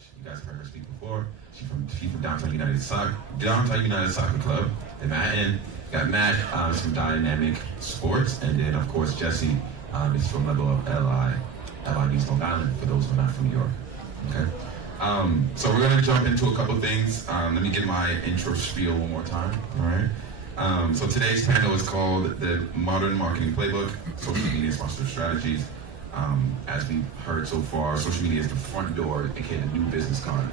which you guys heard her speak before. She's from Downtown United Soccer Club in Manhattan. Got Matt from Dynamic Sports, and then of course Jesse is from Level of LI East Long Island, for those who are not from New York. Okay. So we're gonna jump into a couple things. Let me get my intro spiel one more time. All right. So today's panel is called the Modern Marketing Playbook: Social Media Sponsored Strategies. As we've heard so far, social media is the front door, aka the new business card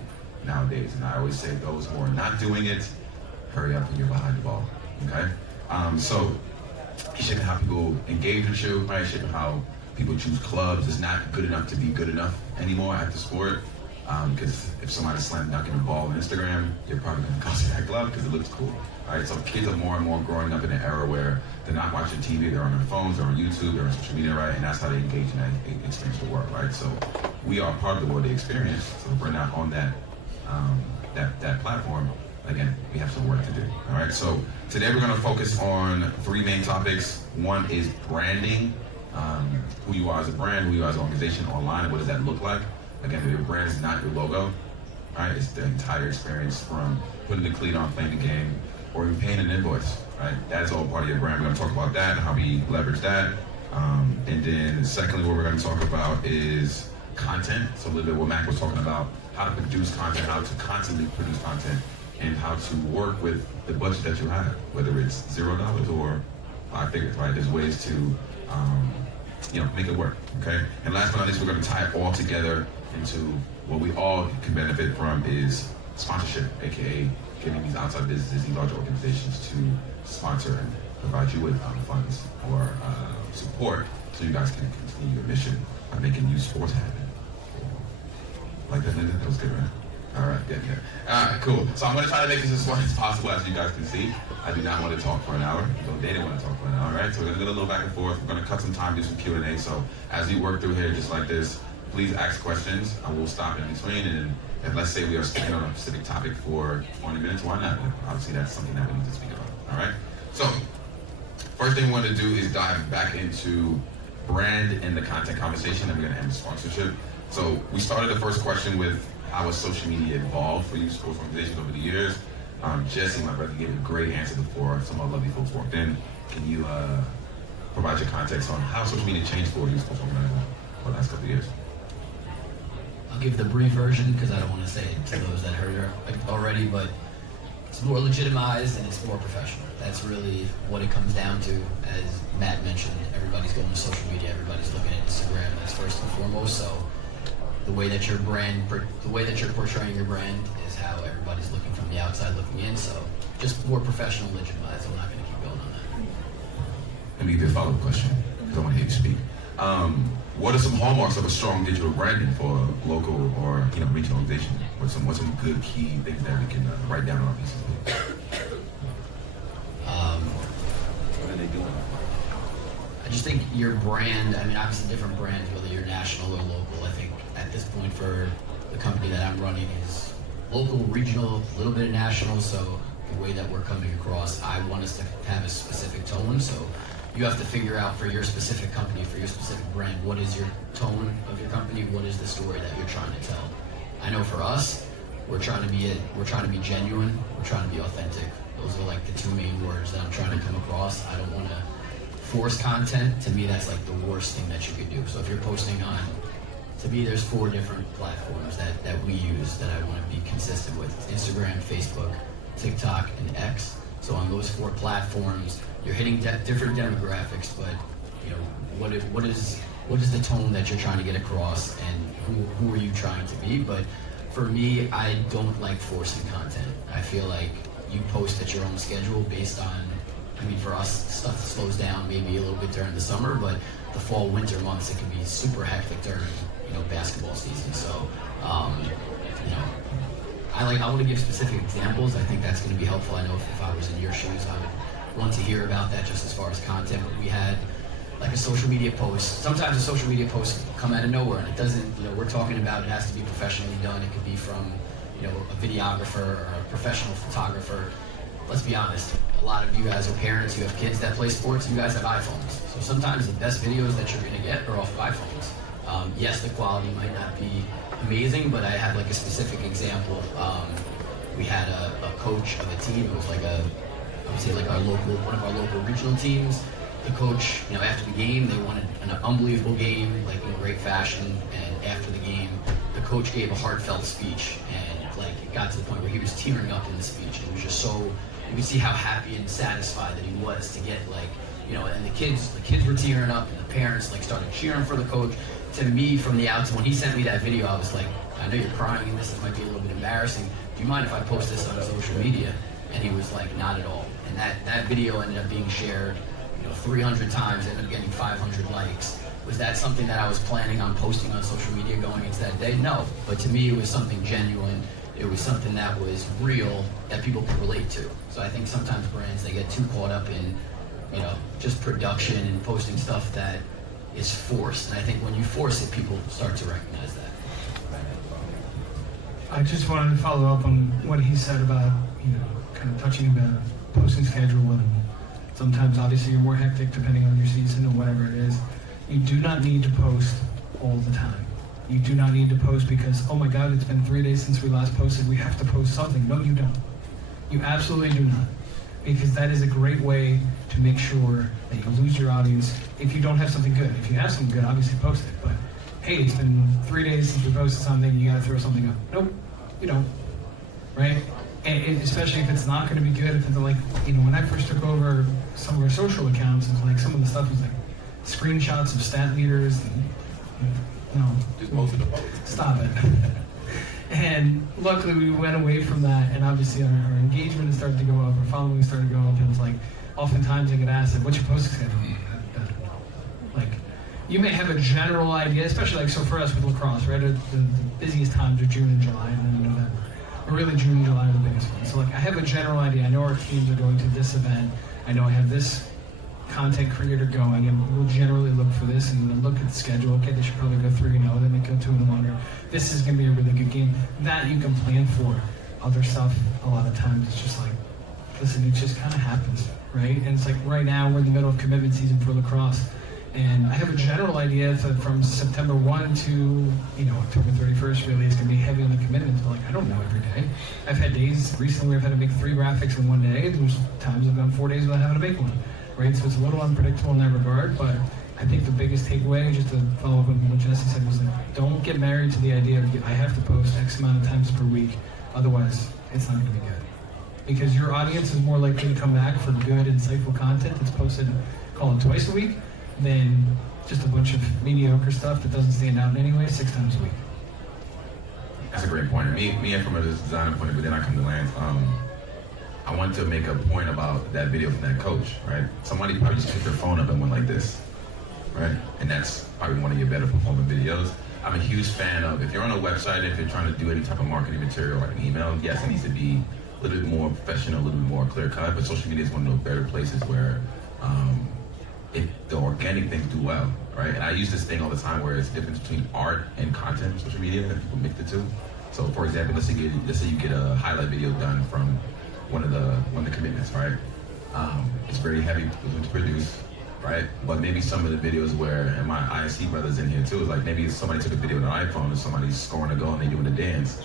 nowadays. And I always say those who are not doing it, hurry up when you're behind the ball. Okay. So it's shaping how people engage with you, right? Shaping how people choose clubs. It's not good enough to be good enough anymore after sport. Because if somebody's slam dunking a ball on Instagram, you're probably going to go to that club because it looks cool. Right? So kids are more and more growing up in an era where they're not watching TV, they're on their phones, they're on YouTube, they're on social media, right? And that's how they engage in that experience of work, right? So we are part of the world they experience. So if we're not on that that platform, again, we have some work to do. All right. So today we're going to focus on three main topics. One is branding, who you are as a brand, who you are as an organization online, what does that look like? Again, your brand is not your logo, right? It's the entire experience, from putting the cleat on, playing the game, or even paying an invoice, right? That is all part of your brand. We're going to talk about that and how we leverage that. And then secondly, what we're going to talk about is content. So a little bit what Mac was talking about, how to produce content, how to constantly produce content, and how to work with the budget that you have, whether it's $0 or 5 figures, right? There's ways to, make it work, okay? And last but not least, we're going to tie it all together into what we all can benefit from is sponsorship, aka getting these outside businesses, these large organizations to sponsor and provide you with funds or support so you guys can continue your mission by making youth sports happen. Like that, Linda? That was good, right? All right, yeah. All right, cool. So I'm going to try to make this as fun as possible, as you guys can see. I do not want to talk for an hour. They didn't want to talk for an hour, right? So we're going to get a little back and forth. We're going to cut some time, do some Q&A. So as we work through here, just like this, please ask questions. I will stop in between. And let's say we are sticking on a specific topic for 20 minutes, why not? Obviously, that's something that we need to speak about, all right? So first thing we want to do is dive back into brand and the content conversation, and we're going to end sponsorship. So we started the first question with how has social media evolved for you sports organizations over the years? Jesse, my brother, gave a great answer before some of our lovely folks walked in. Can you provide your context on how social media changed for you sports organizations for the last couple of years? I'll give the brief version because I don't want to say it to those that heard it already, but it's more legitimized and it's more professional. That's really what it comes down to. As Matt mentioned, everybody's going to social media, everybody's looking at Instagram. That's first and foremost. So the way that you're portraying your brand is how everybody's looking from the outside looking in. So just more professional, legitimized. I'm not going to keep going on that. Let me give you a follow-up question because I want to hear you speak. What are some hallmarks of a strong digital branding for a local or regional organization? What's some good key things that we can write down on a piece of paper? What are they doing? I just think your brand, obviously different brands, whether you're national or local, I think at this point for the company that I'm running is local, regional, a little bit of national, so the way that we're coming across, I want us to have a specific tone, so you have to figure out for your specific company, for your specific brand, what is your tone of your company, what is the story that you're trying to tell. I know for us, we're trying to be genuine, we're trying to be authentic. Those are like the two main words that I'm trying to come across. I don't want to force content. To me, that's like the worst thing that you could do. So if you're posting on, to me, there's 4 different platforms that we use that I want to be consistent with. It's Instagram, Facebook, TikTok, and X. So on those 4 platforms, you're hitting different demographics, but what is the tone that you're trying to get across, and who are you trying to be? But for me, I don't like forcing content. I feel like you post at your own schedule based on, for us, stuff slows down maybe a little bit during the summer, but the fall, winter months, it can be super hectic during, basketball season. So, I want to give specific examples. I think that's going to be helpful. I know if I was in your shoes, I would want to hear about that just as far as content. But we had like a social media post. Sometimes a social media post come out of nowhere, and it doesn't, we're talking about it has to be professionally done. It could be from, a videographer or a professional photographer. Let's be honest, a lot of you guys are parents, you have kids that play sports, you guys have iPhones. So sometimes the best videos that you're gonna get are off of iPhones. Yes, the quality might not be amazing, but I have like a specific example. We had a coach of a team. It was like I would say like one of our local regional teams. The coach, after the game, they won an unbelievable game, like in great fashion. And after the game, the coach gave a heartfelt speech, and like it got to the point where he was tearing up in the speech. It was just so, you could see how happy and satisfied that he was to get like, and the kids were tearing up, and the parents like started cheering for the coach. To me, from the outside, when he sent me that video, I was like, I know you're crying, and this might be a little bit embarrassing. Do you mind if I post this on social media? And he was like, not at all. And that video ended up being shared 300 times, ended up getting 500 likes. Was that something that I was planning on posting on social media going into that day? No. But to me, it was something genuine. It was something that was real, that people could relate to. So I think sometimes brands, they get too caught up in, just production and posting stuff that is forced. And I think when you force it, people start to recognize that. I just wanted to follow up on what he said about, kind of touching about posting schedule, and sometimes obviously you're more hectic depending on your season or whatever it is. You do not need to post all the time. You do not need to post because, oh my God, it's been 3 days since we last posted, we have to post something. No, you don't. You absolutely do not. Because that is a great way to make sure that you lose your audience if you don't have something good. If you have something good, obviously post it. But hey, it's been 3 days since we posted something, you gotta throw something up. Nope, you don't, right? And especially if it's not gonna be good, if it's like, when I first took over some of our social accounts, it's like some of the stuff was like screenshots of stat leaders and, Just most of the posts. Stop it. And luckily we went away from that, and obviously our engagement started to go up, our following started to go up, and it's like, oftentimes I get asked, like, what's your posting schedule? Like, you may have a general idea, especially like, so for us with lacrosse, right, the busiest times are June and July, and then November. But really June and July are the biggest ones. So like, I have a general idea, I know our teams are going to this event, I know I have this content creator going, and we'll generally look for this and look at the schedule. Okay, they should probably go 3-0, then they go 2 longer. This is going to be a really good game. That you can plan for. Other stuff, a lot of times, it's just like, listen, it just kind of happens, right? And it's like right now we're in the middle of commitment season for lacrosse, and I have a general idea that from September 1 to October 31st really is going to be heavy on the commitments. But like, I don't know every day. I've had days recently where I've had to make 3 graphics in one day. There's times I've gone 4 days without having to make one. Right, so it's a little unpredictable in that regard, but I think the biggest takeaway, just to follow up on what Jesse said, was like, don't get married to the idea of I have to post X amount of times per week, otherwise it's not going to be good. Because your audience is more likely to come back for good, insightful content that's posted, call it twice a week, than just a bunch of mediocre stuff that doesn't stand out in any way 6 times a week. That's a great point. Me and from a designer point of view, then I come to Lance. I wanted to make a point about that video from that coach, right? Somebody probably just picked their phone up and went like this, right? And that's probably one of your better performing videos. I'm a huge fan of, if you're on a website, if you're trying to do any type of marketing material like an email, yes, it needs to be a little bit more professional, a little bit more clear cut, but social media is one of those better places where the organic things do well, right? And I use this thing all the time where it's the difference between art and content on social media, and people mix the two. So for example, let's say you get a highlight video done from one of the commitments, right? It's very heavy to produce, right? But maybe some of the videos where, and my ISC brothers in here too, is like maybe somebody took a video on an iPhone and somebody's scoring a goal and they doing a dance.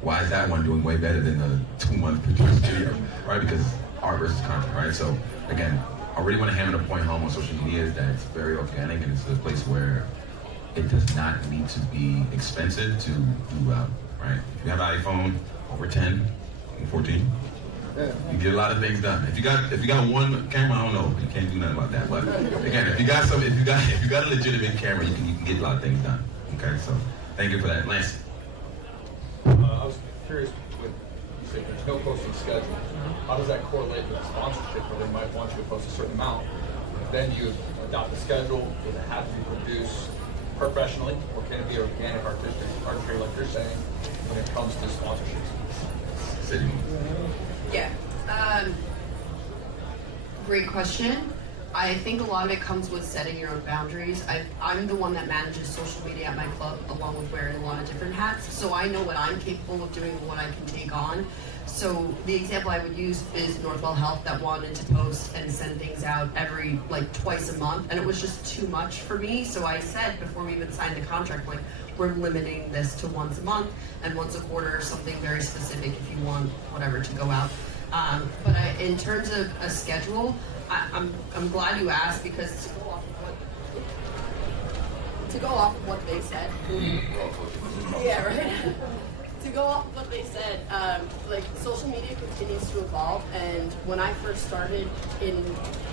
Why is that one doing way better than the 2-month produced video, right? Because art versus content, right? So again, I really want to hammer the point home on social media is that it's very organic and it's a place where it does not need to be expensive to do well, right? If you have an iPhone over 10, 14, you get a lot of things done. If you got one camera, I don't know, you can't do nothing about that. But again, if you got a legitimate camera, you can get a lot of things done. Okay, so thank you for that, Lance. I was curious with you said there's no posting schedule. How does that correlate with sponsorship, where they might want you to post a certain amount? Then you adopt a schedule. Does it have to be produced professionally, or can it be organic, artistry, like you're saying, when it comes to sponsorships? Yeah. Great question. I think a lot of it comes with setting your own boundaries. I'm the one that manages social media at my club, along with wearing a lot of different hats. So I know what I'm capable of doing and what I can take on. So the example I would use is Northwell Health that wanted to post and send things out every like twice a month, and it was just too much for me. So I said before we even signed the contract, like, we're limiting this to once a month and once a quarter, something very specific if you want whatever to go out. But in terms of a schedule, I'm glad you asked, because to go off of what they said. Yeah, right. To go off of what they said, like, social media continues to evolve, and when I first started in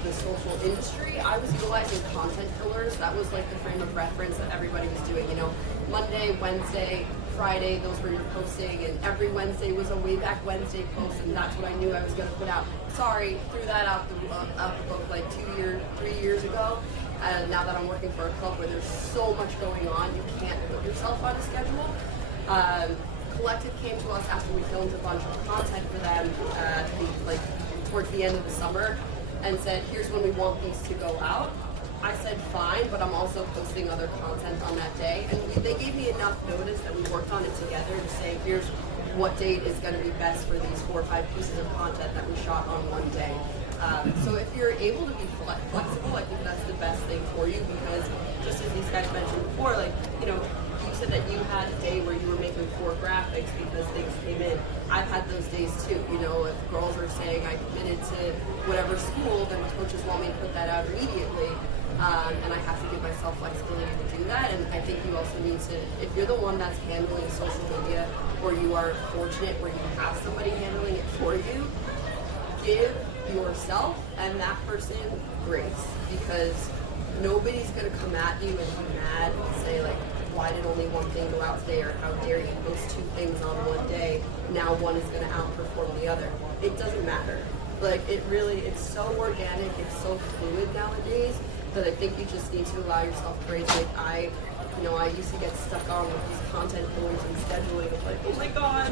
the social industry, I was utilizing content pillars. That was like the frame of reference that everybody was doing. You know, Monday, Wednesday, Friday, those were your posting, and every Wednesday was a way back Wednesday post, and that's what I knew I was going to put out. Sorry, threw that out the book like 3 years ago. Now that I'm working for a club where there's so much going on, you can't put yourself on a schedule. Collective came to us after we filmed a bunch of content for them, like towards the end of the summer, and said, here's when we want these to go out. I said fine, but I'm also posting other content on that day, and they gave me enough notice that we worked on it together to say, here's what date is going to be best for these 4 or 5 pieces of content that we shot on one day. So if you're able to be flexible, I think that's the best thing for you, because just as these guys mentioned before, like, you know, you said that you had a day where you were making 4 graphics because things came in. I've had those days too. You know, if girls are saying I committed to whatever school, then the coaches want me to put that out immediately. And I have to give myself flexibility to do that. And I think you also need to, if you're the one that's handling social media, or you are fortunate where you have somebody handling it for you, give yourself and that person grace, because nobody's going to come at you and be mad and say, like, why did only one thing go out today, or how dare you post 2 things on one day, now one is going to outperform the other. It doesn't matter. Like, it's so organic, it's so fluid nowadays, that I think you just need to allow yourself grace. Like, I used to get stuck on with these content pillars and scheduling of like, oh my god,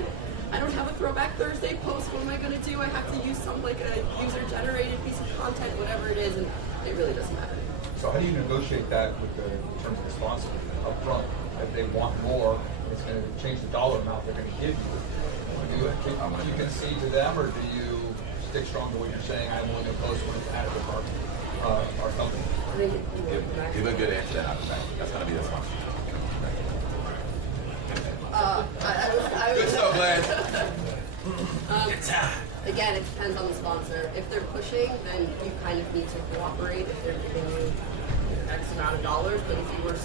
I don't have a Throwback Thursday post, what am I going to do? I have to use some, like, a user-generated piece of content, whatever it is, and it really doesn't matter. So how do you negotiate that with in terms of the sponsor up front? If they want more, it's going to change the dollar amount they're going to give you. Do you concede to them, or do you stick strong to what you're saying? I'm willing to post when it's additive our company. Give a good answer to that. That's going to be the sponsor. Good stuff, Lance. Again, it depends on the sponsor. If they're pushing, then you kind of need to cooperate if they're giving you X amount of dollars. But if you were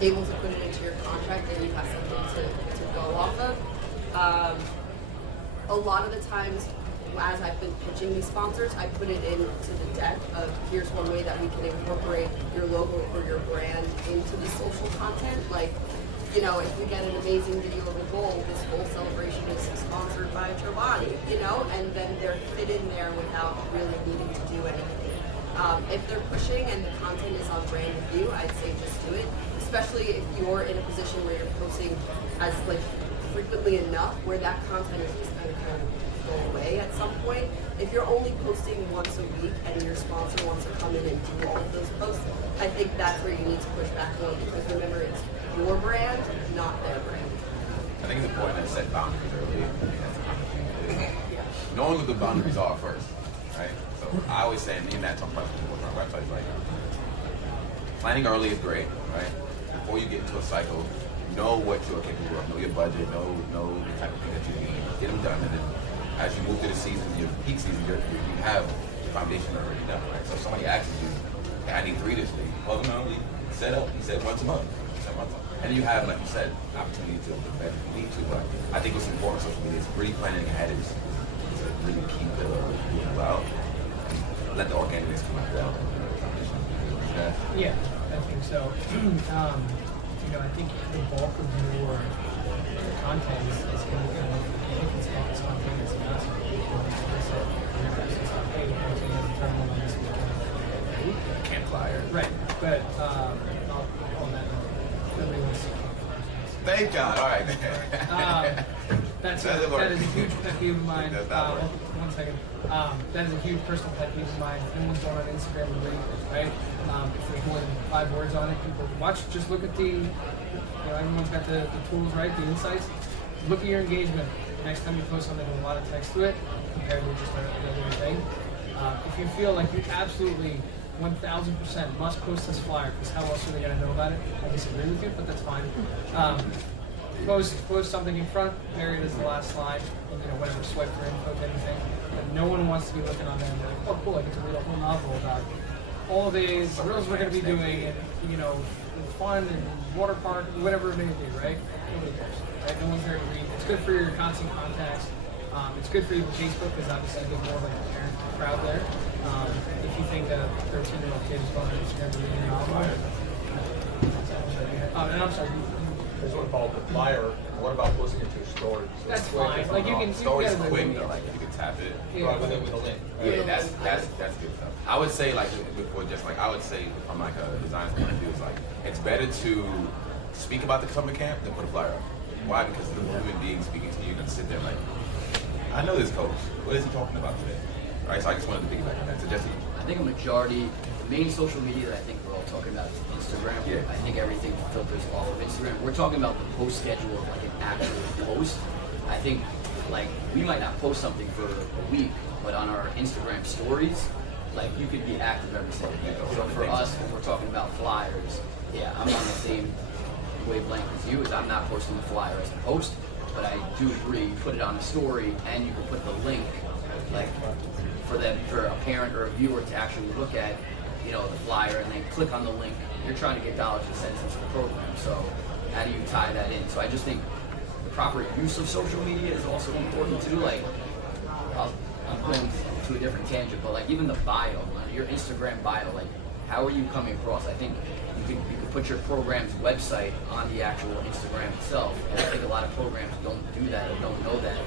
able to put it into your contract, then you have something to go off of. A lot of the times, as I've been pitching these sponsors, I put it into the deck of, here's one way that we can incorporate your logo or your brand into the social content. Like, you know, if we get an amazing video of a goal, this goal celebration is sponsored by Giovanni, you know, and then they're fit in there without really needing to do anything. If they're pushing and the content is on brand with you, I'd say just do it, especially if you're in a position where you're posting as, like, frequently enough where that content is just going to kind of go away at some point. If you're only posting once a week and your sponsor wants to come in and do all of those posts, I think that's where you need to push back on, because remember, it's your brand, not their brand. I think it's important to set boundaries early. I think that's the kind of thing. Knowing what the boundaries are first, right? So I always say, and me and Matt talk about this on our website, like, planning early is great, right? Before you get into a cycle, know what you're capable of, know your budget, know the type of thing that you're doing, get them done, and then as you move through the season, your peak season, you have the foundation already done, right? So if somebody asks you, hey, I need 3 this week, well, no, we set up, he said once a month. And you have, like you said, opportunity to better if you need to, but I think what's important on social media is really planning ahead is a really key pillar of doing well. And let the organics come out there. Yeah, I think so. You know, I think the bulk of your content is going to be kind of organic. It's not spontaneous. It's not hey, we're going to have a tournament on this weekend. Campfire. Right, but on that note, nobody wants to see Thank God. All right. that is a huge pet peeve of mine. One second. That is a huge personal pet peeve of mine. Anyone's going on Instagram and reading it, right? If there's more than 5 words on it, people watch. Just look at the. You know, everyone's got the tools, right? The insights. look at your engagement. Next time you post something with a lot of text to it, compared to just a regular thing. If you feel like you absolutely 1000% must post this flyer, because how else are they going to know about it? I disagree with you, but that's fine. Post something in front, bury it as the last slide, and whatever, swipe for info to anything. But no one wants to be looking on there and be like, oh cool, I get to read a whole novel about all these drills we're going to be doing, and fun and water park, whatever it may be, right? Nobody cares, right? No one's there to read. It's good for your constant contacts. It's good for you on Facebook because obviously you get more of like a parent crowd there. If you think that a 13-year-old kid is going to Instagram to read a novel, and I'm sorry. I just want to follow up the flyer. What about posting it to a story? So That's quick, fine. it's Like not- Stories you quick though, like if you can tap it. Right, with a link. Yeah, that's good stuff. I would say like before, just like I would say from like a design point of view, is like it's better to speak about the summer camp than put a flyer up. Why? Because the human being speaking to you gonna sit there like, I know this coach. What is he talking about today? Right. So I just wanted to piggyback on that. So Jesse. I think a majority, the main social media that I think we're all talking about is Instagram. Yeah. I think everything filters off of Instagram. We're talking about the post schedule of like an actual post. I think like we might not post something for a week, but on our Instagram stories, like you could be active every single day. So for us, if we're talking about flyers, yeah, I'm on the same wavelength as you. Is I'm not posting the flyer as a post, but I do agree. You put it on the story, and you can put the link, like for a parent or a viewer to actually look at, the flyer and then click on the link. You're trying to get dollars and cents into the program. So how do you tie that in? So I just think the proper use of social media is also important too. Like I'm going to a different tangent, but like even the bio, your Instagram bio, like how are you coming across? I think you could put your program's website on the actual Instagram itself, and I think a lot of programs don't do that or don't know that.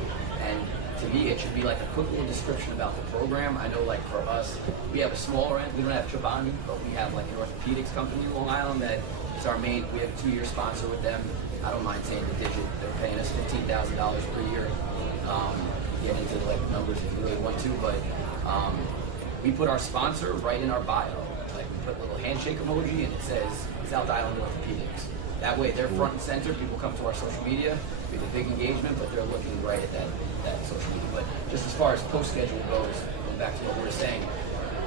And to me, it should be like a quick little description about the program. I know, like for us, we have a smaller end. We don't have Chobani, but we have like an orthopedics company in Long Island that is our main. We have a 2-year sponsor with them. I don't mind saying the digit. They're paying us $15,000 per year. Get into like numbers if you really want to, but we put our sponsor right in our bio. Like we put a little handshake emoji and it says South Island Orthopedics. That way they're front and center. People come to our social media. We have a big engagement, but they're looking right at that social media. But just as far as post schedule goes, going back to what we were saying,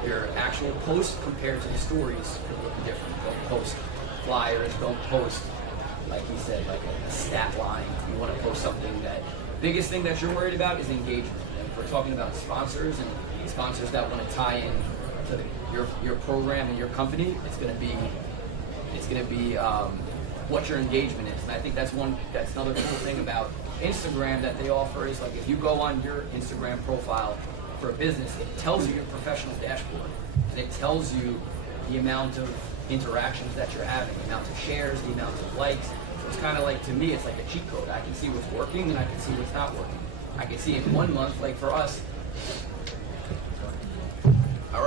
your actual post compared to the stories could look different. Don't post flyers. Don't post, like he said, like a stat line. You want to post something that biggest thing that you're worried about is engagement. And if we're talking about sponsors and sponsors that want to tie in to your program and your company, it's going to be what your engagement is. And I think that's another cool thing about Instagram that they offer is like if you go on your Instagram profile for a business, it tells you your professional dashboard and it tells you the amount of interactions that you're having, the amount of shares, the amount of likes. So it's kind of like, to me, it's like a cheat code. I can see what's working and I can see what's not working. I can see in 1 month, like for us,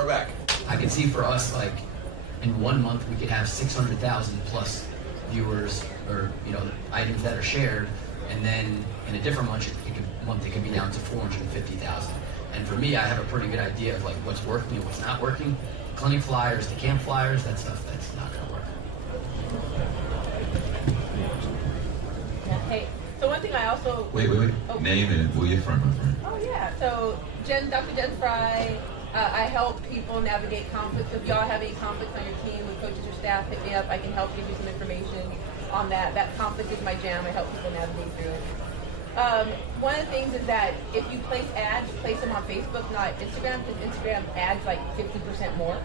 We're back. I can see for us, like, in 1 month, we could have 600,000 plus viewers or, items that are shared. And then in a different month, it could be down to 450,000. And for me, I have a pretty good idea of like what's working and what's not working. Clinic flyers, the camp flyers, that stuff, that's not gonna work. Yeah, hey, so one thing I also... Wait. Oh. Name and where you're from, my friend. Oh yeah, so Dr. Jen Fry, I help people navigate conflicts. If y'all have any conflicts on your team with coaches or staff, hit me up. I can help give you some information on that. That conflict is my jam. I help people navigate through it. One of the things is that if you place ads, place them on Facebook, not Instagram, because Instagram adds like 50% more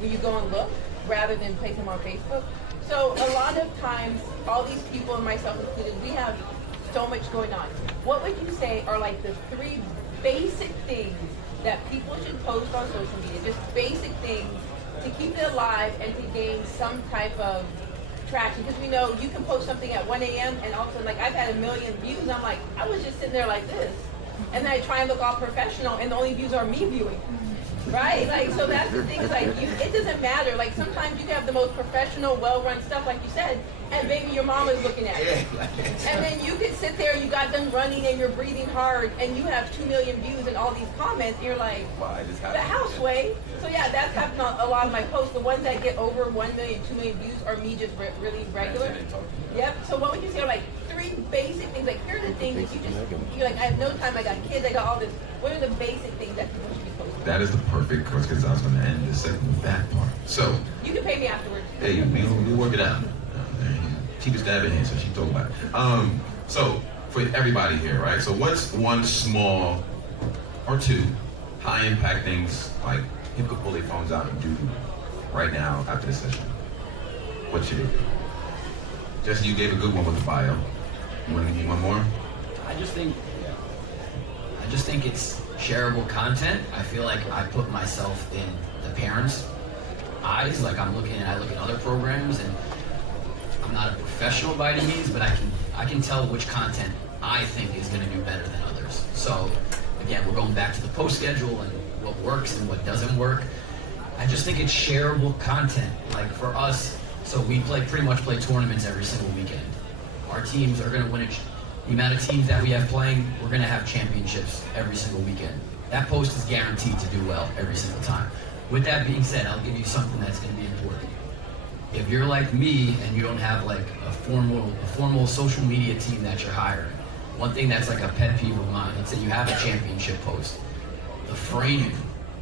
when you go and look, rather than place them on Facebook. So a lot of times, all these people, and myself included, we have so much going on. What would you say are like the 3 basic things that people should post on social media, just basic things to keep it alive and to gain some type of traction? Because we know you can post something at 1 a.m. and all of a sudden, like I've had 1 million views, and I'm like, I was just sitting there like this. And then I try and look all professional and the only views are me viewing. Right? Like, so that's the thing, is like, it doesn't matter. Like sometimes you can have the most professional, well-run stuff, like you said, and baby, your mom is looking at you. And then you could sit there, you got them running and you're breathing hard, and you have 2 million views and all these comments, and you're like, the houseway. So yeah, that's happened on a lot of my posts. The ones that get over 1 million, 2 million views are me just really regular. Yep. So what would you say are like 3 basic things? Like, here are the things basics. You're like, I have no time. I got kids. I got all this. What are the basic things that people should be posting? That is the perfect question, because I was going to end this segment with that part. So, You can pay me afterwards. hey, we'll work it out. Keep his dab in here, so she talk about it. So, for everybody here, right? So, what's one small or two high-impact things like people could pull their phones out and do right now after this session? What should it do? Jesse, you gave a good one with the bio. One more? I just think it's shareable content. I feel like I put myself in the parents' eyes. Like I look at other programs, and I'm not a professional by any means, but I can tell which content I think is going to do better than others. So again, we're going back to the post schedule and what works and what doesn't work. I just think it's shareable content. Like for us, so we pretty much play tournaments every single weekend. Our teams are going to win the amount of teams that we have playing, we're going to have championships every single weekend. That post is guaranteed to do well every single time. With that being said, I'll give you something that's going to be important. If you're like me and you don't have like a formal social media team that you're hiring, one thing that's like a pet peeve of mine, let's say you have a championship post. The framing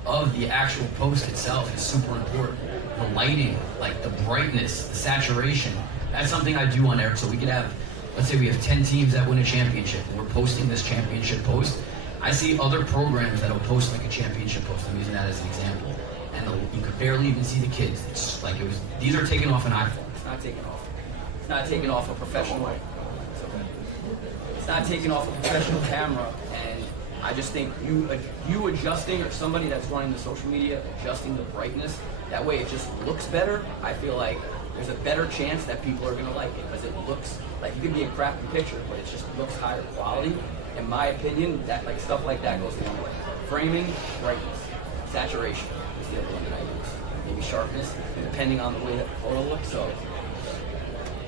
of the actual post itself is super important. The lighting, like the brightness, the saturation, that's something I do on there. So we could have, let's say we have 10 teams that win a championship, and we're posting this championship post. I see other programs that'll post like a championship post. I'm using that as an example. And you could barely even see the kids. It's like these are taken off an iPhone. It's not taken off. It's not taken off a professional. It's not taken off a professional camera. And I just think you adjusting, or somebody that's running the social media, adjusting the brightness, that way it just looks better. I feel like there's a better chance that people are going to like it, because it looks like it could be a crappy picture, but it just looks higher quality. In my opinion, that like stuff like that goes a long way. Framing, brightness, saturation is the other one that I use. Maybe sharpness, depending on the way that the photo looks. So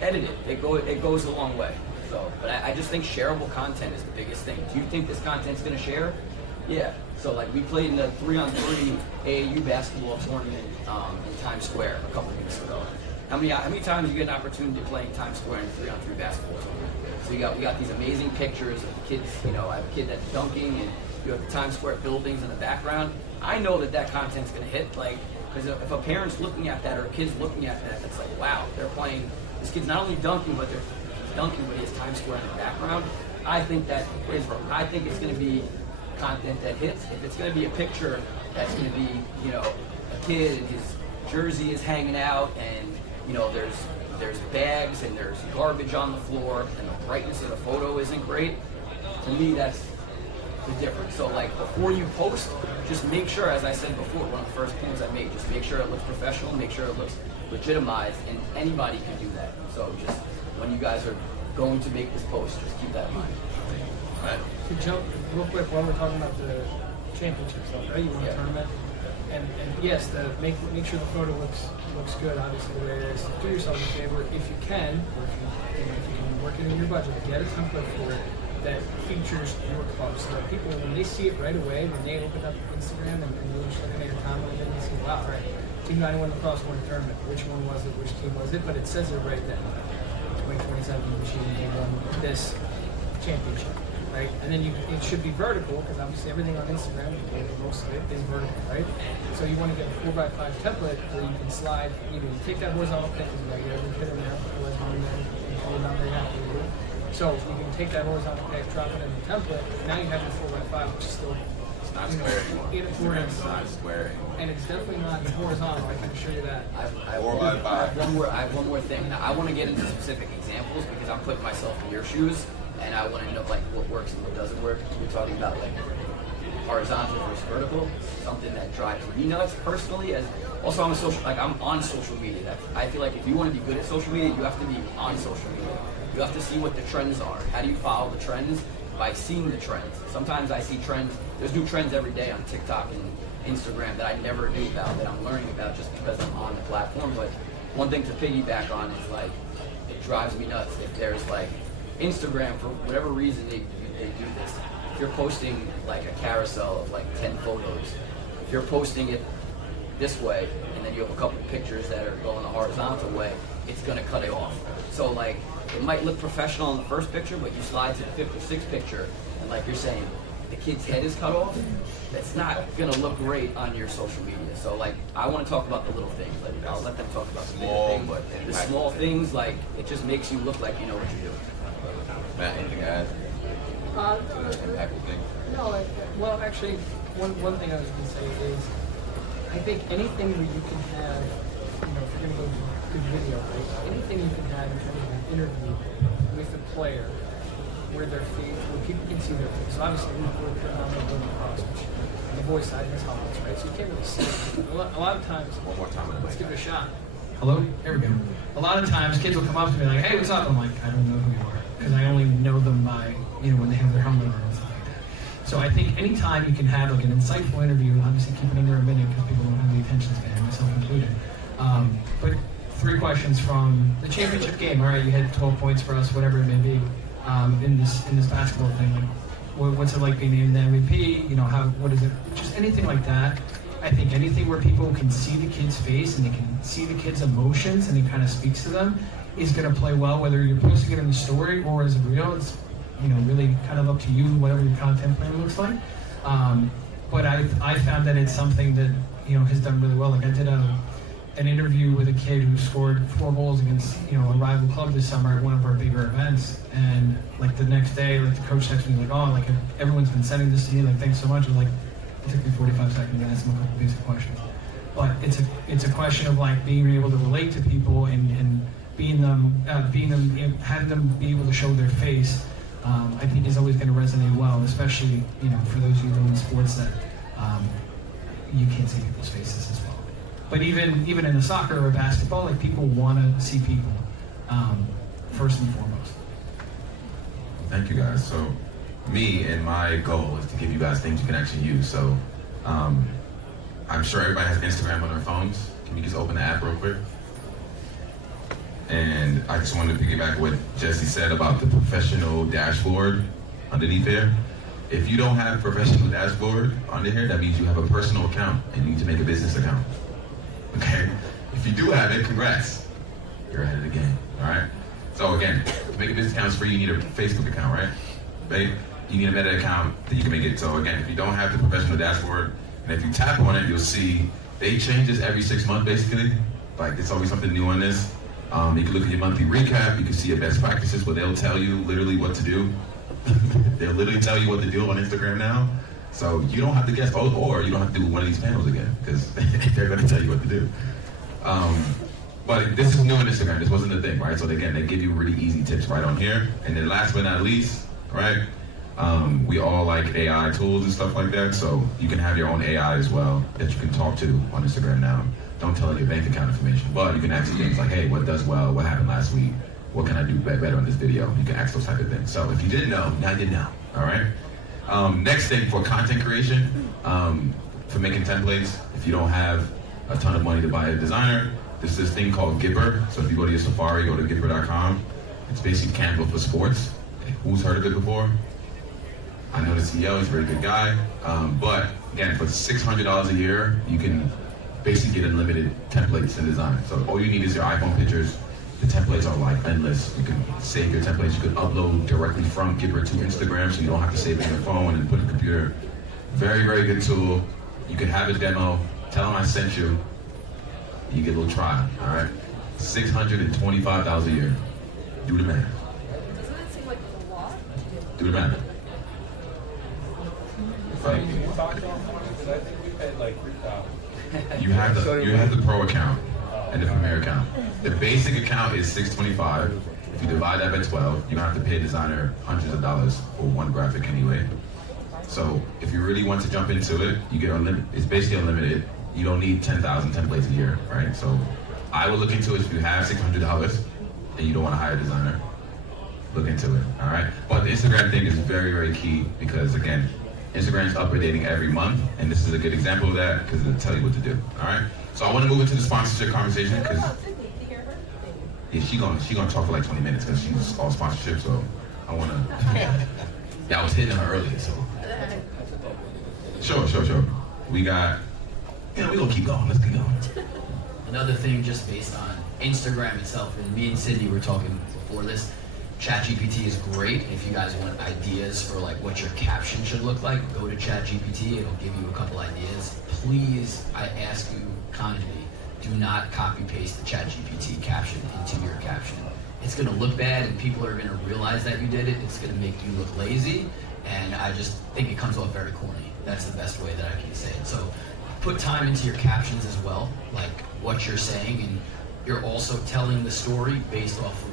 edit it. It goes a long way. So, but I just think shareable content is the biggest thing. Do you think this content's going to share? Yeah. So like we played in the 3-on-3 AAU basketball tournament in Times Square a couple weeks ago. How many times you get an opportunity to play in Times Square in a 3-on-3 basketball tournament? So we got these amazing pictures of the kids. You know, I have a kid that's dunking, and you have the Times Square buildings in the background. I know that content's going to hit, like, because if a parent's looking at that or a kid's looking at that, it's like, wow, they're playing. This kid's not only dunking, but he's dunking, but he has Times Square in the background. I think it's going to be content that hits. If it's going to be a picture that's going to be, you know, a kid and his jersey is hanging out, and you know, there's bags and there's garbage on the floor, and the brightness of the photo isn't great. To me, that's the difference. So like before you post, just make sure, as I said before, one of the first points I made, just make sure it looks professional, make sure it looks legitimized, and anybody can do that. So just when you guys are going to make this post, just keep that in mind. All right. To jump real quick while we're talking about the championship stuff, right? You won a tournament. And yes, make sure the photo looks good, obviously the way it is. Do yourself a favor if you can, or if you can work it in your budget, get a template for it that features your club, so that people, when they see it right away, when they open up Instagram and you're just looking at your comment, and they see, wow, right, Team 91 lacrosse won a tournament. Which one was it? Which team was it? But it says it right then. 2027 machine, they won this championship. Right? And then it should be vertical, because obviously everything on Instagram, most of it is vertical, right? So you want to get a 4x5 template where you can slide, you take that horizontal pic, because you got every kid in there, otherwise you're not very happy with it. So you can take that horizontal pic, drop it in the template, now you have your 4x5, which is still It's not square anymore. It's not square anymore. And it's definitely not horizontal, I can assure you that. I have one more thing. Now, I want to get into specific examples because I'm putting myself in your shoes, and I want to know like what works and what doesn't work. We're talking about like horizontal versus vertical, something that drives me nuts personally. As also, I'm on social media. I feel like if you want to be good at social media, you have to be on social media. You have to see what the trends are. How do you follow the trends? By seeing the trends. Sometimes I see trends. There's new trends every day on TikTok and Instagram that I never knew about, that I'm learning about just because I'm on the platform. But one thing to piggyback on is like, it drives me nuts if there's like Instagram, for whatever reason they do this. If you're posting like a carousel of like 10 photos, if you're posting it this way and then you have a couple of pictures that are going the horizontal way, it's gonna cut it off. So like it might look professional in the first picture, but you slide to the fifth or sixth picture, and like you're saying, the kid's head is cut off. That's not gonna look great on your social media. So like, I want to talk about the little things. Like, I'll let them talk about the bigger things, but the small things, like, it just makes you look like you know what you're doing. Matt, anything to add? Impactful thing. No, well, actually, one thing I was going to say is, I think anything where you can have, you know, if you're going to go to good video, right? Anything you can have in terms of an interview with a player, where their face, where people can see their face. So obviously, we're putting on the cross, which on the boys' side has helmets, right? So you can't really see it. A lot of times, One more time. let's give it a shot. Hello? There we go. A lot of times kids will come up to me like, hey, what's up? I'm like, I don't know who you are. Because I only know them by, you know, when they have their helmet on and stuff like that. So I think anytime you can have like an insightful interview, obviously keep it under a minute because people don't have the attention span, myself included. But 3 questions from the championship game. All right, you had 12 points for us, whatever it may be, in this basketball thing. Like, what's it like being named the MVP? You know, what is it? Just anything like that. I think anything where people can see the kid's face and they can see the kid's emotions and it kind of speaks to them is going to play well, whether you're posting it in the story or as a reel. It's, you know, really kind of up to you, whatever your content plan looks like. But I found that it's something that, you know, has done really well. Like I did an interview with a kid who scored 4 goals against, you know, a rival club this summer at one of our bigger events. And like the next day, like the coach texted me like, oh, like everyone's been sending this to you, like thanks so much. I was like, it took me 45 seconds to ask him a couple basic questions. But it's a question of like being able to relate to people and having them be able to show their face. I think is always going to resonate well, especially, you know, for those of you in sports that you can't see people's faces as well. But even in the soccer or basketball, like people want to see people first and foremost. Thank you guys. So me and my goal is to give you guys things you can actually use. So I'm sure everybody has Instagram on their phones. Can you just open the app real quick? And I just wanted to piggyback what Jesse said about the professional dashboard underneath there. If you don't have a professional dashboard under here, that means you have a personal account and you need to make a business account. Okay? If you do have it, congrats. You're ahead of the game. All right? So again, to make a business account is free, you need a Facebook account, right? Right? You need a Meta account that you can make it. So again, if you don't have the professional dashboard, and if you tap on it, you'll see they change this every 6 months basically. Like there's always something new on this. You can look at your monthly recap, you can see your best practices where they'll tell you literally what to do. They'll literally tell you what to do on Instagram now. So you don't have to guess, or you don't have to do one of these panels again, because they're gonna tell you what to do. But this is new on Instagram, this wasn't the thing, right? So again, they give you really easy tips right on here. And then last but not least, right? We all like AI tools and stuff like that, so you can have your own AI as well that you can talk to on Instagram now. Don't tell it your bank account information, but you can ask things like, hey, what does well? What happened last week? What can I do better on this video? You can ask those type of things. So if you didn't know, now you know, all right? Next thing for content creation, for making templates, if you don't have a ton of money to buy a designer, there's this thing called Gipper. So if you go to your Safari, go to Gipper.com. It's basically Canva for sports. Who's heard of it before? I know the CEO, he's a very good guy. But again, for $600 a year, you can basically get unlimited templates and design. So all you need is your iPhone pictures. The templates are like endless. You can save your templates. You can upload directly from Gipper to Instagram, so you don't have to save it on your phone and put it in the computer. Very, very good tool. You can have a demo. Tell them I sent you. You get a little trial, all right? $625 a year. Do the math. Doesn't that seem like a lot? Do the math. Right. You have the pro account and the premier account. The basic account is $625. If you divide that by 12, you're gonna have to pay a designer hundreds of dollars for one graphic anyway. So if you really want to jump into it, you get unlimited. It's basically unlimited. You don't need 10,000 templates a year, right? So I would look into it if you have $600 and you don't want to hire a designer. Look into it, all right? But the Instagram thing is very, very key because again, Instagram's updating every month, and this is a good example of that because it'll tell you what to do. All right. So I want to move into the sponsorship conversation because yeah, she gonna talk for like 20 minutes because she's all sponsorship. So I want to. Yeah, I was hitting her earlier. So sure. We got. Yeah, we gonna keep going. Let's keep going. Another thing, just based on Instagram itself, and me and Cindy were talking before this, ChatGPT is great. If you guys want ideas for like what your caption should look like, go to ChatGPT. It'll give you a couple ideas. Please, I ask you kindly, do not copy paste the ChatGPT caption into your caption. It's gonna look bad and people are gonna realize that you did it. It's gonna make you look lazy, and I just think it comes off very corny. That's the best way that I can say it. So put time into your captions as well, like what you're saying, and you're also telling the story based off of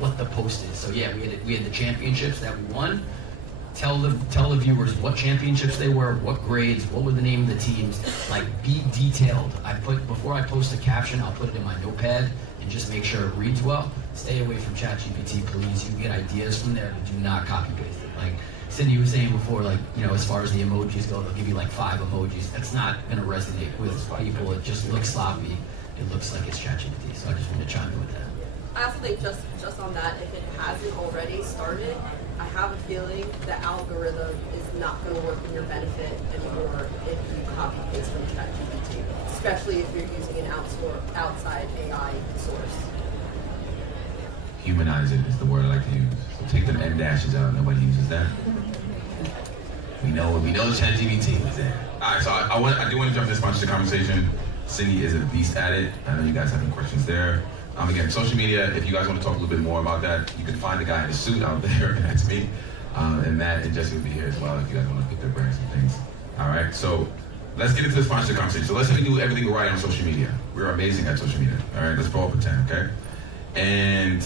what the post is. So yeah, we had the championships that we won. Tell the viewers what championships they were, what grades, what were the name of the teams. Like, be detailed. Before I post a caption, I'll put it in my notepad and just make sure it reads well. Stay away from ChatGPT, please. You can get ideas from there, but do not copy paste it. Like Cindy was saying before, like, you know, as far as the emojis go, they'll give you like 5 emojis. That's not gonna resonate with people. It just looks sloppy. It looks like it's ChatGPT. So I just want to chime in with that. I also think just on that, if it hasn't already started, I have a feeling the algorithm is not going to work in your benefit anymore if you copy paste from ChatGPT, especially if you're using an outside AI source. Humanize it is the word I like to use. So take them M dashes out. Nobody uses that. We know ChatGPT is there. All right, so I do want to jump into the sponsorship conversation. Cindy is a beast at it. I know you guys have any questions there. Again, social media, if you guys want to talk a little bit more about that, you can find the guy in the suit out there, and that's me. And Matt and Jesse will be here as well if you guys want to pick their brains and things. All right, so let's get into the sponsorship conversation. So let's say we do everything right on social media. We're amazing at social media. All right, let's all pretend, okay? And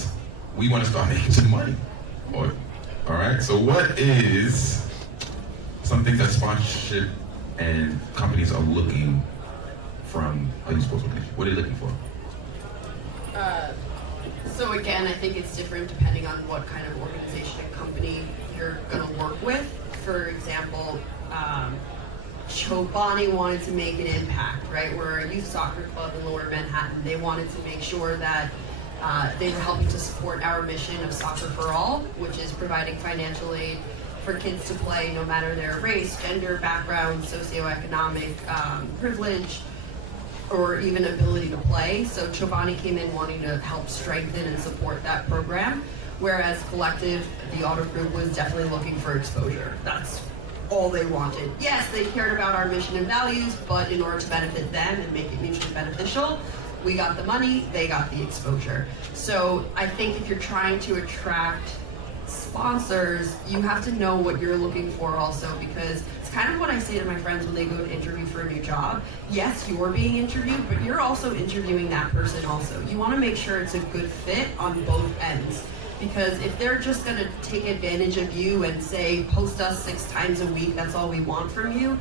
we want to start making some money. All right, so what is something that sponsorship and companies are looking from a youth sports organization? What are they looking for? So again, I think it's different depending on what kind of organization and company you're going to work with. For example, Chobani wanted to make an impact, right? We're a youth soccer club in Lower Manhattan. They wanted to make sure that they were helping to support our mission of Soccer for All, which is providing financial aid for kids to play no matter their race, gender, background, socioeconomic privilege, or even ability to play. So Chobani came in wanting to help strengthen and support that program, whereas Collective, the auto group, was definitely looking for exposure. That's all they wanted. Yes, they cared about our mission and values, but in order to benefit them and make it mutually beneficial, we got the money, they got the exposure. So I think if you're trying to attract sponsors, you have to know what you're looking for also, because it's kind of what I say to my friends when they go to interview for a new job. Yes, you're being interviewed, but you're also interviewing that person also. You want to make sure it's a good fit on both ends, because if they're just going to take advantage of you and say, post us 6 times a week, that's all we want from you,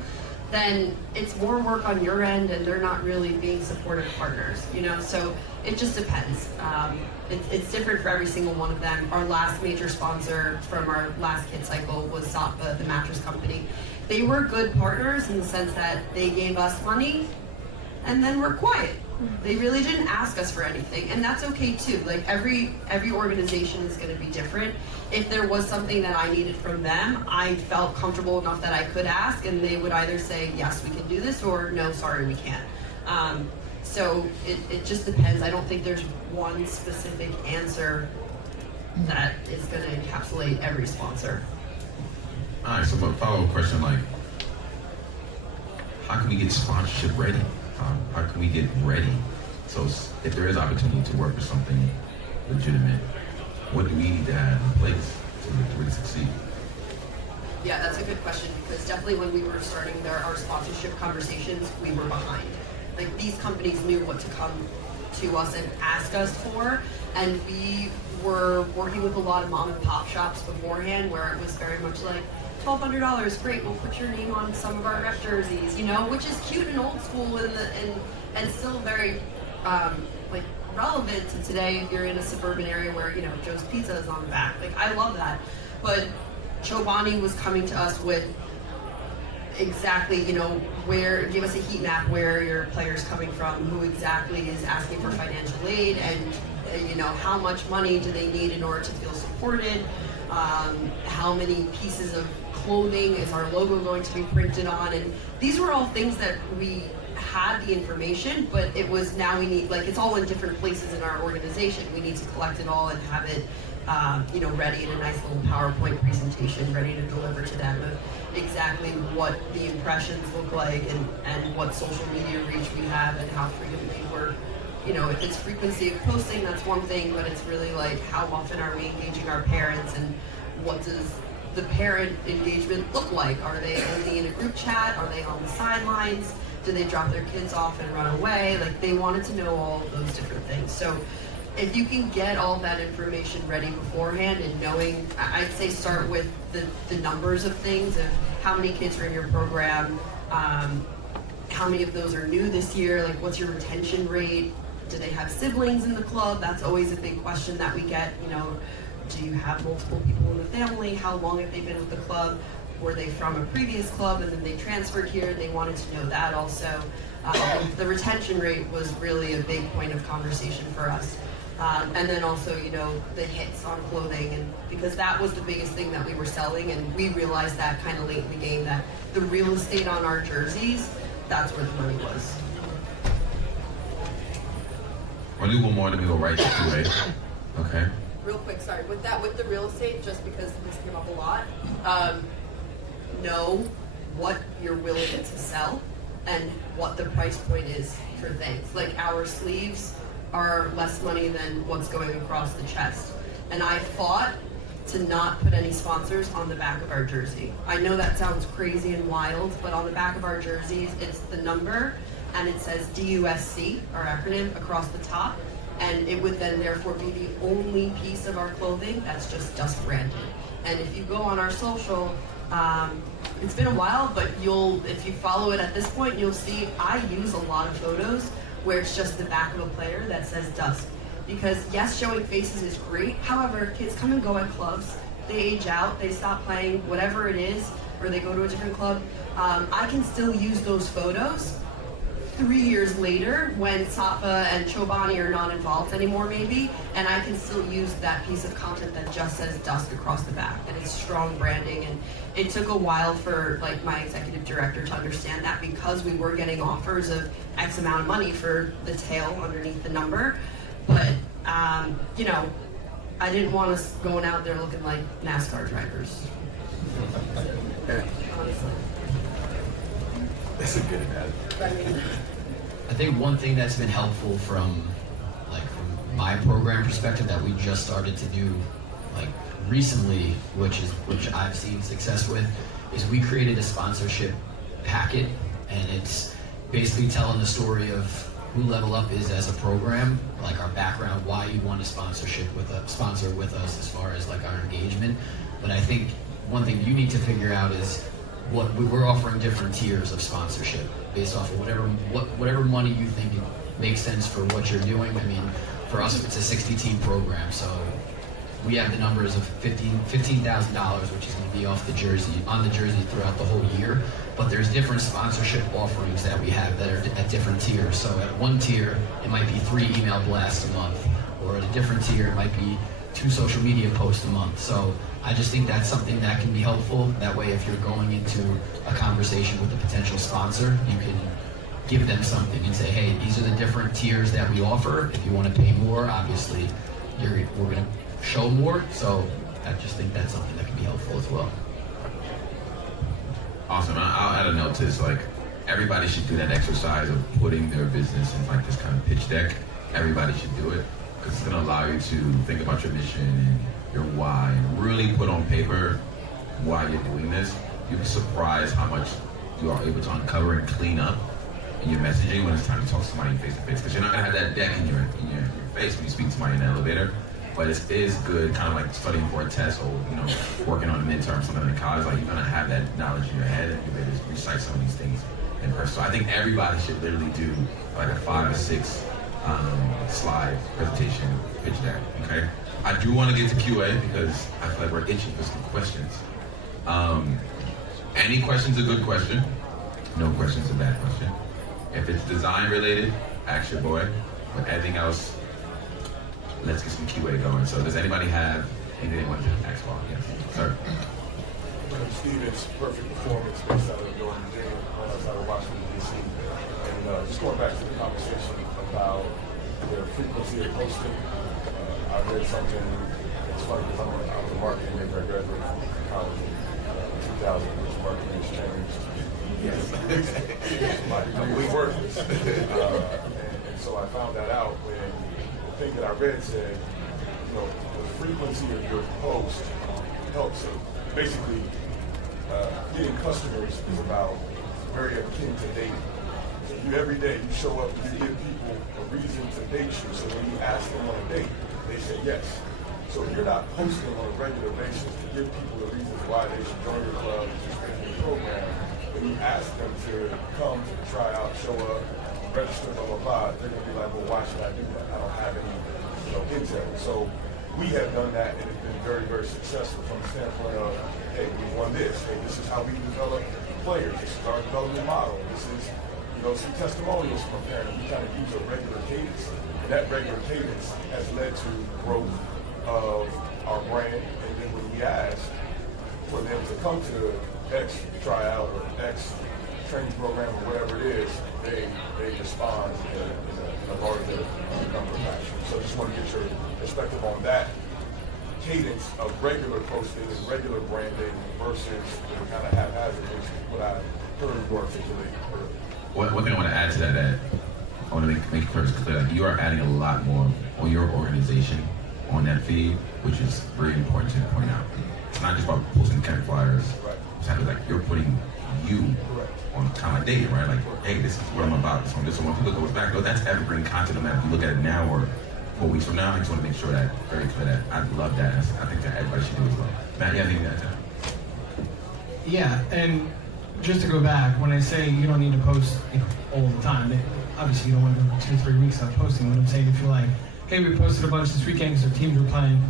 then it's more work on your end and they're not really being supportive partners, you know? So it just depends. It's different for every single one of them. Our last major sponsor from our last kid cycle was Satva, the mattress company. They were good partners in the sense that they gave us money and then were quiet. They really didn't ask us for anything, and that's okay too. Like every organization is going to be different. If there was something that I needed from them, I felt comfortable enough that I could ask, and they would either say, yes, we can do this, or no, sorry, we can't. So it just depends. I don't think there's one specific answer that is going to encapsulate every sponsor. All right, so a follow-up question, like, how can we get sponsorship ready? How can we get ready? So if there is opportunity to work with something legitimate, what do we need to have in place to really succeed? Yeah, that's a good question, because definitely when we were starting our sponsorship conversations, we were behind. Like, these companies knew what to come to us and ask us for, and we were working with a lot of mom and pop shops beforehand where it was very much like, $1,200, great, we'll put your name on some of our rep jerseys, you know, which is cute and old school and still very like relevant to today if you're in a suburban area where, you know, Joe's Pizza is on the back. Like, I love that. But Chobani was coming to us with exactly, you know, give us a heat map where your player's coming from, who exactly is asking for financial aid, and, you know, how much money do they need in order to feel supported, how many pieces of clothing is our logo going to be printed on, and these were all things that we had the information, but it was now we need, like, it's all in different places in our organization. We need to collect it all and have it, ready in a nice little PowerPoint presentation, ready to deliver to them of exactly what the impressions look like and what social media reach we have and how frequently we're, if it's frequency of posting, that's one thing, but it's really like how often are we engaging our parents and what does the parent engagement look like? Are they only in a group chat? Are they on the sidelines? Do they drop their kids off and run away? Like, they wanted to know all those different things. So if you can get all that information ready beforehand and knowing, I'd say start with the numbers of things, of how many kids are in your program, how many of those are new this year, like what's your retention rate? Do they have siblings in the club? That's always a big question that we get, do you have multiple people in the family? How long have they been with the club? Were they from a previous club and then they transferred here? They wanted to know that also. The retention rate was really a big point of conversation for us. And then also, the hits on clothing, and because that was the biggest thing that we were selling, and we realized that kind of late in the game that the real estate on our jerseys, that's where the money was. I'll do one more, then we go right to QA. Okay. Real quick, sorry, with the real estate, just because this came up a lot, know what you're willing to sell and what the price point is for things. Like, our sleeves are less money than what's going across the chest. And I fought to not put any sponsors on the back of our jersey. I know that sounds crazy and wild, but on the back of our jerseys, it's the number, and it says DUSC, our acronym, across the top. And it would then therefore be the only piece of our clothing that's just Dust branded. And if you go on our social, it's been a while, but if you follow it at this point, you'll see I use a lot of photos where it's just the back of a player that says Dust. Because yes, showing faces is great. However, kids come and go at clubs. They age out, they stop playing, whatever it is, or they go to a different club. I can still use those photos 3 years later when Safa and Chobani are not involved anymore maybe, and I can still use that piece of content that just says Dust across the back, and it's strong branding. And it took a while for my executive director to understand that, because we were getting offers of X amount of money for the tail underneath the number, but I didn't want us going out there looking like NASCAR drivers. Honestly. That's a good analogy. I think one thing that's been helpful from my program perspective that we just started to do recently, which I've seen success with, is we created a sponsorship packet, and it's basically telling the story of who Level Up is as a program, like our background, why you want to sponsor with us as far as our engagement. But I think one thing you need to figure out is we're offering different tiers of sponsorship based off of whatever money you think makes sense for what you're doing. I mean, for us, it's a 60-team program, so we have the numbers of $15,000, which is going to be on the jersey throughout the whole year. But there's different sponsorship offerings that we have that are at different tiers. So at one tier, it might be 3 email blasts a month, or at a different tier, it might be 2 social media posts a month. So I just think that's something that can be helpful. That way, if you're going into a conversation with a potential sponsor, you can give them something and say, hey, these are the different tiers that we offer. If you want to pay more, obviously, we're going to show more. So I just think that's something that can be helpful as well. Awesome. I'll add a note to this. Everybody should do that exercise of putting their business in this kind of pitch deck. Everybody should do it, because it's going to allow you to think about your mission and your why, and really put on paper why you're doing this. You'll be surprised how much you are able to uncover and clean up in your messaging when it's time to talk to somebody face to face. Because you're not going to have that deck in your face when you speak to somebody in the elevator. But it is good, kind of like studying for a test or working on a midterm, something in college. You're going to have that knowledge in your head, and you're able to recite some of these things in person. So I think everybody should literally do a 5 or 6 slide presentation pitch deck. Okay. I do want to get to QA because I feel like we're itching for some questions. Any question's a good question. No question's a bad question. If it's design related, ask your boy. But anything else, let's get some QA going. So does anybody have anything they want to ask about? Yes, sir. Stevens' perfect performance based out of Northern Virginia, outside of Washington, D.C. And just going back to the conversation about the frequency of posting, I read something, it's funny because I was a marketing major. I graduated from college in 2000, which marketing has changed. Yes. My degree was worthless. And so I found that out when the thing that I read said, you know, the frequency of your post helps. Basically, getting customers is about very akin to dating. So you every day you show up, you give people a reason to date you. So when you ask them on a date, they say yes. So if you're not posting on a regular basis to give people the reasons why they should join your club, participate in your program, when you ask them to come to the tryout, show up, register, blah blah blah, they're gonna be like, well, why should I do that? I don't have any, intel. So we have done that, and it's been very, very successful from the standpoint of, hey, we won this. Hey, this is how we develop players. This is our development model. This is, some testimonials from a parent. We kind of use a regular cadence, and that regular cadence has led to growth of our brand. And then when we ask for them to come to X tryout or X training program or whatever it is, they respond in a larger number of actions. So I just want to get your perspective on that cadence of regular posting and regular branding versus the kind of haphazard, which is what I heard you articulate earlier. One thing I want to add to that I want to make first clear, like you are adding a lot more on your organization on that feed, which is very important to point out. It's not just about posting camp flyers. Right. It's kind of like you're putting you on kind of like dating, right? Like, hey, this is what I'm about. This one. When people goes back, that's evergreen content. No matter if you look at it now or 4 weeks from now, I just want to make sure that very clear that I love that. I think that everybody should do as well. Matt, you have anything to add to that? Yeah, and just to go back, when I say you don't need to post all the time, obviously you don't want to go 2 or 3 weeks without posting. What I'm saying, if you're like, hey, we posted a bunch this weekend because our teams were playing,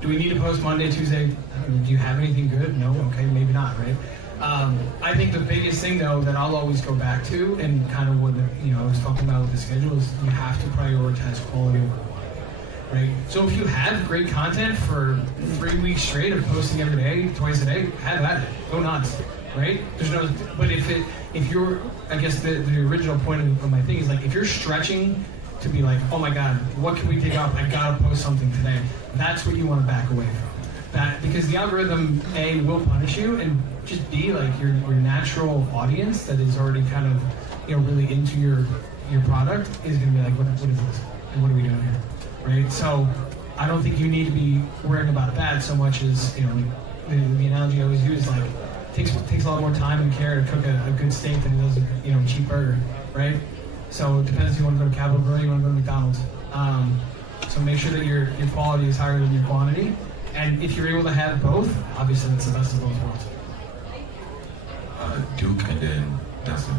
do we need to post Monday, Tuesday? Do you have anything good? No? Okay, maybe not, right? I think the biggest thing, though, that I'll always go back to, and kind of what I was talking about with the schedule, is you have to prioritize quality over quantity, right? So if you have great content for 3 weeks straight of posting every day, twice a day, have at it. Go nuts, right? But if you're, I guess the original point of my thing is like, if you're stretching to be like, oh my God, what can we dig up? I gotta post something today. That's what you want to back away from. That, because the algorithm, A, will punish you, and just B, like your natural audience that is already kind of, really into your product is going to be like, what is this? And what are we doing here? Right? So I don't think you need to be worrying about that so much as, the analogy I always use, like, takes a lot more time and care to cook a good steak than it does a cheap burger, right? So it depends if you want to go to Capitol Grill or you want to go to McDonald's. So make sure that your quality is higher than your quantity. And if you're able to have both, obviously that's the best of both worlds. Duke and then Dustin.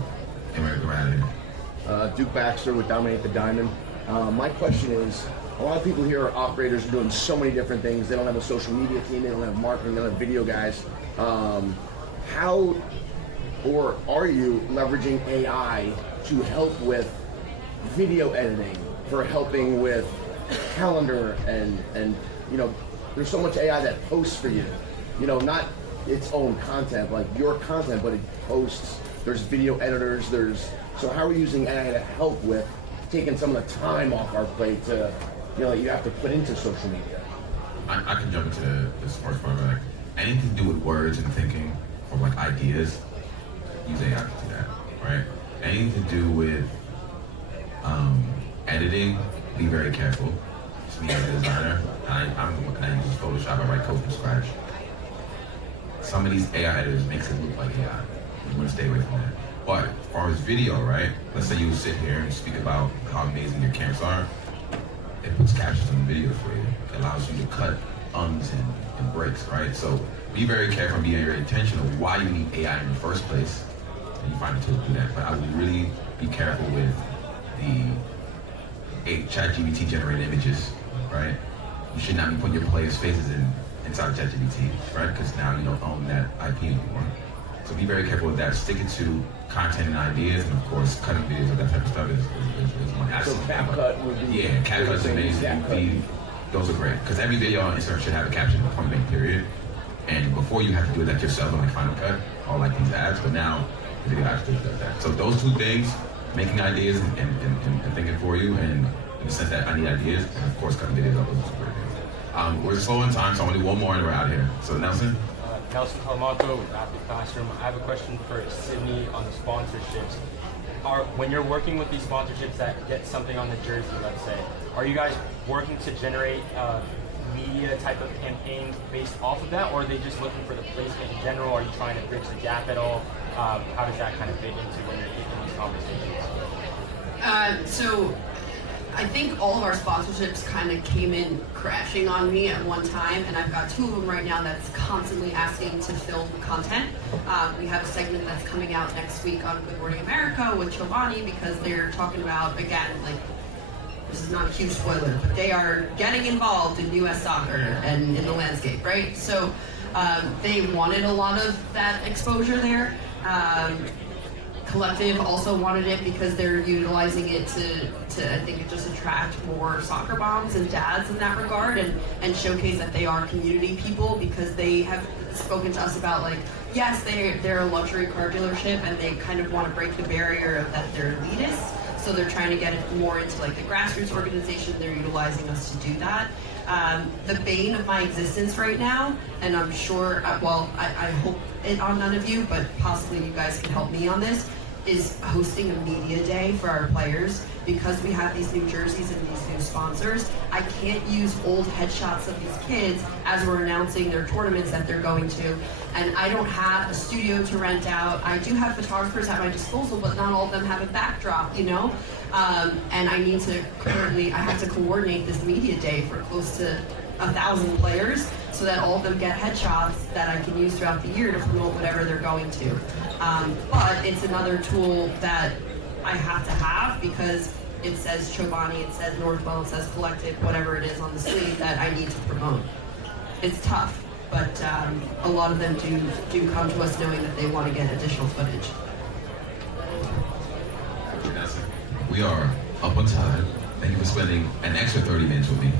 And we're out of here. Duke Baxter with Dominate the Diamond. My question is, a lot of people here are operators doing so many different things. They don't have a social media team, they don't have marketing, they don't have video guys. How or are you leveraging AI to help with video editing, for helping with calendar and there's so much AI that posts for you, not its own content, like your content, but it posts, there's video editors, so how are we using AI to help with taking some of the time off our plate to, that you have to put into social media? I can jump into the sports part, but like anything to do with words and thinking or like ideas, use AI to do that, right? Anything to do with editing, be very careful. Just me as a designer, I'm the one that uses Photoshop, I write code from scratch. Some of these AI editors makes it look like AI. You want to stay away from that. But as far as video, right? Let's say you sit here and speak about how amazing your camps are. It puts captions on the video for you. It allows you to cut ums and breaks, right? So be very careful and be very intentional why you need AI in the first place. And you find a tool to do that. But I would really be careful with the ChatGPT generated images, right? You should not be putting your players' faces inside of ChatGPT, right? Because now you don't own that IP anymore. So be very careful with that. Stick it to content and ideas, and of course, cutting videos and that type of stuff is one So CapCut would be... Yeah, CapCut's amazing. Those are great. Because every video on Instagram should have a caption, point blank period. And before you have to do that yourself in like Final Cut or like these ads, but now the video actually does that. So those two things, making ideas and thinking for you, and in the sense that I need ideas, and of course cutting videos up is super good. We're slow on time, so I'm gonna do one more and we're out of here. So Nelson? Nelson Calamato with Athlete Classroom. I have a question for Sydney on the sponsorships. When you're working with these sponsorships that get something on the jersey, let's say, are you guys working to generate media type of campaign based off of that, or are they just looking for the placement in general? Are you trying to bridge the gap at all? How does that kind of fit into when you're taking these conversations? So I think all of our sponsorships kind of came in crashing on me at one time, and I've got 2 of them right now that's constantly asking to film content. We have a segment that's coming out next week on Good Morning America with Chobani, because they're talking about, again, like, this is not a huge spoiler, but they are getting involved in U.S. soccer and in the landscape, right? So they wanted a lot of that exposure there. Collective also wanted it because they're utilizing it to I think, just attract more soccer moms and dads in that regard, and showcase that they are community people, because they have spoken to us about, like, yes, they're a luxury car dealership and they kind of want to break the barrier of that they're elitist, so they're trying to get it more into like the grassroots organization. They're utilizing us to do that. The bane of my existence right now, and I'm sure, I hope it on none of you, but possibly you guys can help me on this, is hosting a media day for our players. Because we have these new jerseys and these new sponsors, I can't use old headshots of these kids as we're announcing their tournaments that they're going to. And I don't have a studio to rent out. I do have photographers at my disposal, but not all of them have a backdrop, you know? And I need to I have to coordinate this media day for close to 1,000 players, so that all of them get headshots that I can use throughout the year to promote whatever they're going to. But it's another tool that I have to have, because it says Chobani, it says Northwell, it says Collective, whatever it is on the sleeve that I need to promote. It's tough, but a lot of them do come to us knowing that they want to get additional footage. We are up on time. Thank you for spending an extra 30 minutes with me.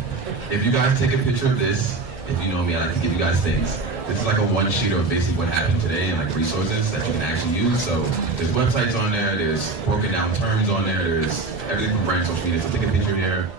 If you guys take a picture of this, if you know me, I like to give you guys things. This is like a one-sheeter of basically what happened today and like resources that you can actually use. So there's websites on there, there's broken down terms on there, there's everything from brand social media. So take a picture here.